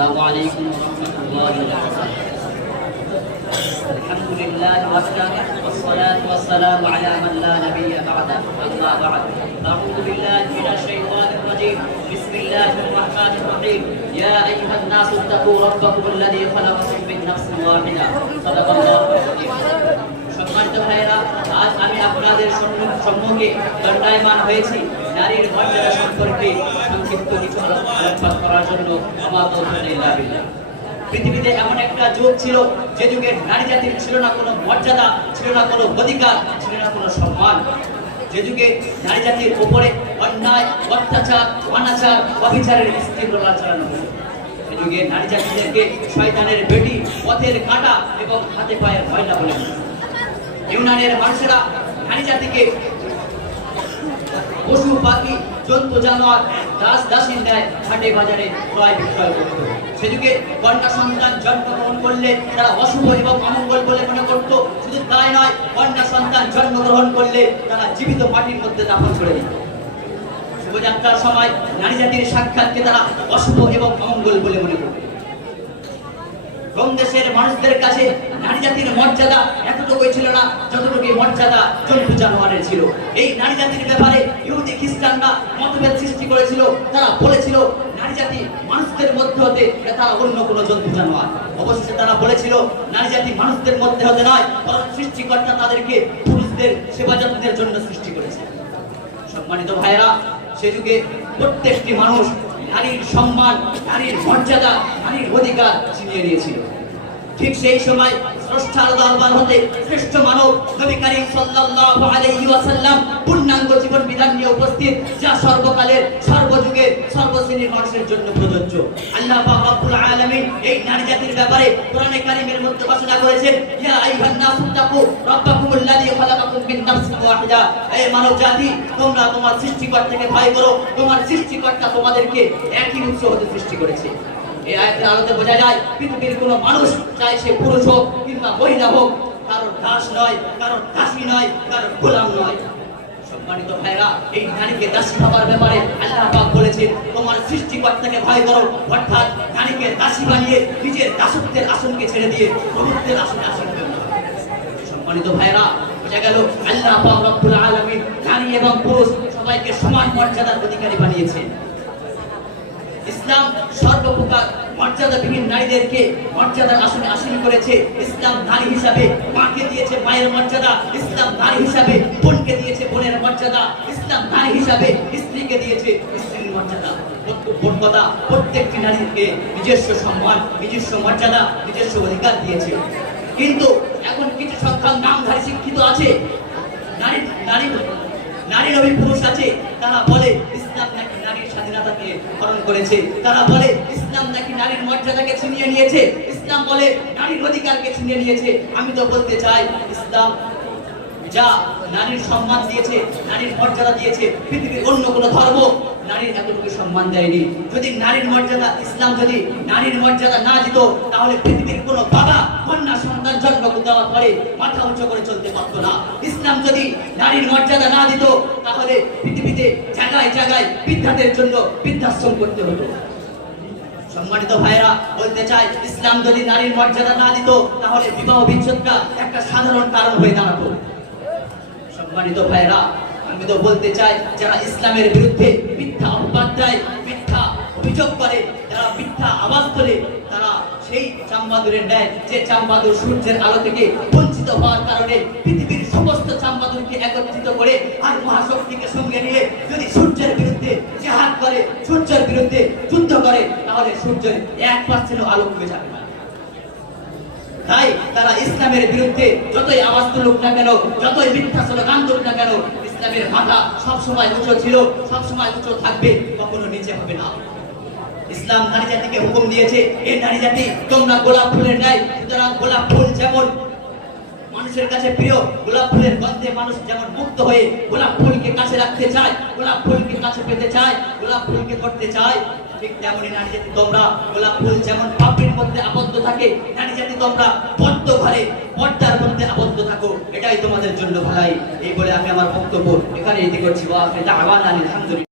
السلام عليكم ورحمة الله وبركاته الحمد لله وحده والصلاة والسلام على من لا نبي بعده أما بعد أعوذ بالله من الشيطان الرجيم بسم الله الرحمن الرحيم يا أيها الناس اتقوا ربكم الذي خلقكم من نفس واحدة صدق الله العظيم সম্মানিত ভাইরা আজ আমি আপনাদের সম্মুখ- সম্মুখে দণ্ডায়মান হয়েছি নারীর মর্যাদা সম্পর্কে সংক্ষিপ্ত কিছু আলোকপাত করার জন্য আমার বিল্লাহ। পৃথিবীতে এমন একটা যুগ ছিল, যে যুগে নারী জাতির ছিল না কোনো মর্যাদা, ছিল না কোনো অধিকার, ছিল না কোনো সম্মান। যে যুগে নারী জাতির উপরে অন্যায়, অত্যাচার, অনাচার, অবিচারের স্থিরতা চালানো হতো এ যুগে নারী জাতিদেরকে শয়তানের বেটি, পথের কাঁটা এবং হাতে পায়ের ময়লা বলে ইউনানের মানুষেরা নারী জাতিকে পশু পাখি, জন্তু, জানোয়ার, দাস দাসীর ন্যায় হাটে বাজারে ক্রয় বিক্রয় করত। সেযুগে কন্যা সন্তান জন্মগ্রহণ করলে তারা অশুভ এবং অমঙ্গল বলে মনে করত। শুধু তাই নয়, কন্যা সন্তান জন্মগ্রহণ করলে তারা জীবিত মাটির মধ্যে দাফন করে দিত। শুভযাত্রার সময় নারী জাতির সাক্ষাৎকে তারা অশুভ এবং অমঙ্গল বলে মনে করত। রোম দেশের মানুষদের কাছে নারী জাতির মর্যাদা এতটুকুই ছিল না, যতটুকু মর্যাদা জন্তু জানোয়ারের ছিল। এই নারী জাতির ব্যাপারে ইহুদি, খ্রিস্টানরা মতভেদ সৃষ্টি করেছিল। তারা বলেছিল, নারী জাতি মানুষদের মধ্যে হতে অন্য জন্তু জানোয়ার। তারা বলেছিল, নারী জাতি মানুষদের মধ্যে হতে নয় সৃষ্টিকর্তা তাদেরকে পুরুষদের সেবা যত্নের জন্য সৃষ্টি করেছে। সম্মানিত ভাইরা সে যুগে প্রত্যেকটি মানুষ নারীর সম্মান, নারীর মর্যাদা, নারীর অধিকার ছিনিয়ে নিয়েছিল। ঠিক সেই সময় দরবার হতে শ্রেষ্ঠ মানব নবী করিম সাল্লাল্লাহু আলাইহি ওয়াসাল্লাম পূর্ণাঙ্গ জীবন বিধান নিয়ে উপস্থিত, যা সর্বকালের, সর্বযুগের, সর্বশ্রেণীর মানুষের জন্য প্রযোজ্য। আল্লাহ পাক রব্বুল আলামিন এই নারী জাতির ব্যাপারে কোরআনে কারীমের মধ্যে ঘোষণা করেছেন, ইয়া তাকু খালাকাকুম মিন নাফসিন ওয়াহিদা। মানব জাতি, তোমরা তোমার ভয় করো, তোমার সৃষ্টিকর্তা তোমাদেরকে একই উৎস হতে সৃষ্টি করেছে। এই আয়াতের আলোতে বোঝা যায়, পৃথিবীর কোনো মানুষ চাই সে পুরুষ হোক মহিলা হোক, কারোর দাস নয়, কারোর দাসী নয়, কারোর গোলাম নয়। সম্মানিত ভাইরা এই নারীকে দাসী ব্যাপারে আল্লাহ বলেছেন ছেড়ে দিয়ে আল্লাহ নারী এবং সমান মর্যাদার অধিকারী বানিয়েছেন। ইসলাম সর্বপ্রকার মর্যাদাবিহীন নারীদেরকে মর্যাদার আসনে আসীন করেছে। ইসলাম নারী হিসাবে মাকে দিয়েছে মায়ের মর্যাদা। ইসলাম নারী হিসাবে বোনকে দিয়েছে বোনের মর্যাদা। ইসলাম নারী হিসাবে স্ত্রীকে দিয়েছে স্ত্রীর মর্যাদা। প্রত্যেকটি নারীকে নিজস্ব সম্মান, নিজস্ব মর্যাদা, নিজস্ব অধিকার দিয়েছে। কিন্তু এখন কিছু সংখ্যক নামধারী শিক্ষিত আছে। নারী নারী নারী নবী পুরুষ আছে। তারা বলে নারীর তারা বলে, ইসলাম নাকি নারীর মর্যাদাকে ছিনিয়ে নিয়েছে? ইসলাম বলে, নারীর অধিকারকে ছিনিয়ে নিয়েছে। আমি তো বলতে চাই, ইসলাম যা নারীর সম্মান দিয়েছে, নারীর মর্যাদা দিয়েছে, পৃথিবীর অন্য কোনো ধর্ম নারীর এতটুকু সম্মান দেয়নি। যদি নারীর মর্যাদা, ইসলাম যদি নারীর মর্যাদা না দিত, তাহলে পৃথিবীর কোনো বাবা দেওয়ার মাথা উঁচু করে চলতে পারতো না। ইসলাম যদি নারীর মর্যাদা না দিত, তাহলে পৃথিবীতে জায়গায় জায়গায় বৃদ্ধাদের জন্য বৃদ্ধাশ্রম করতে হতো। সম্মানিত ভাইরা বলতে চাই, ইসলাম যদি নারীর মর্যাদা না দিত, তাহলে বিবাহ বিচ্ছেদটা একটা সাধারণ কারণ হয়ে দাঁড়াতো। সম্মানিত ভাইরা আমি তো বলতে চাই, যারা ইসলামের বিরুদ্ধে মিথ্যা অপবাদ দেয়, মিথ্যা অভিযোগ করে, যারা মিথ্যা আওয়াজ তোলে সেই চাম্বাদুরের ন্যায়, যে চাম্বাদুর সূর্যের আলো থেকে বঞ্চিত হওয়ার কারণে পৃথিবীর সমস্ত চাম্বাদুরকে একত্রিত করে আর মহাশক্তিকে সঙ্গে নিয়ে যদি সূর্যের বিরুদ্ধে জেহাদ করে, সূর্যের বিরুদ্ধে যুদ্ধ করে, তাহলে সূর্যের এক পার্সেন্ট আলো কমে যাবে তাই তারা ইসলামের বিরুদ্ধে যতই আওয়াজ তুলুক না কেন, যতই মিথ্যা স্লোগান তুলুক না কেন, ইসলামের মাথা সবসময় উঁচু ছিল, সবসময় উঁচু থাকবে, কখনো নিচে হবে না। ইসলাম নারী জাতিকে হুকুম দিয়েছে, এই নারী জাতি তোমরা গোলাপ ফুলের ন্যায় সুতরাং গোলাপ ফুল যেমন মানুষের কাছে প্রিয়, গোলাপ ফুলের গন্ধে মানুষ যেমন মুক্ত হয়ে গোলাপ ফুলকে কাছে রাখতে চায়, গোলাপ ফুলকে কাছে পেতে চায়, গোলাপ ফুলকে করতে চায়, ঠিক তেমনি নারী জাতি তোমরা গোলাপ ফুল যেমন পাপড়ির মধ্যে আবদ্ধ থাকে, নারী জাতি তোমরা পদ্ম ঘরে, পর্দার মধ্যে আবদ্ধ থাকো, এটাই তোমাদের জন্য ভালাই এই বলে আমি আমার বক্তব্য এখানে এটি করছি। আলহামদুলিল্লাহ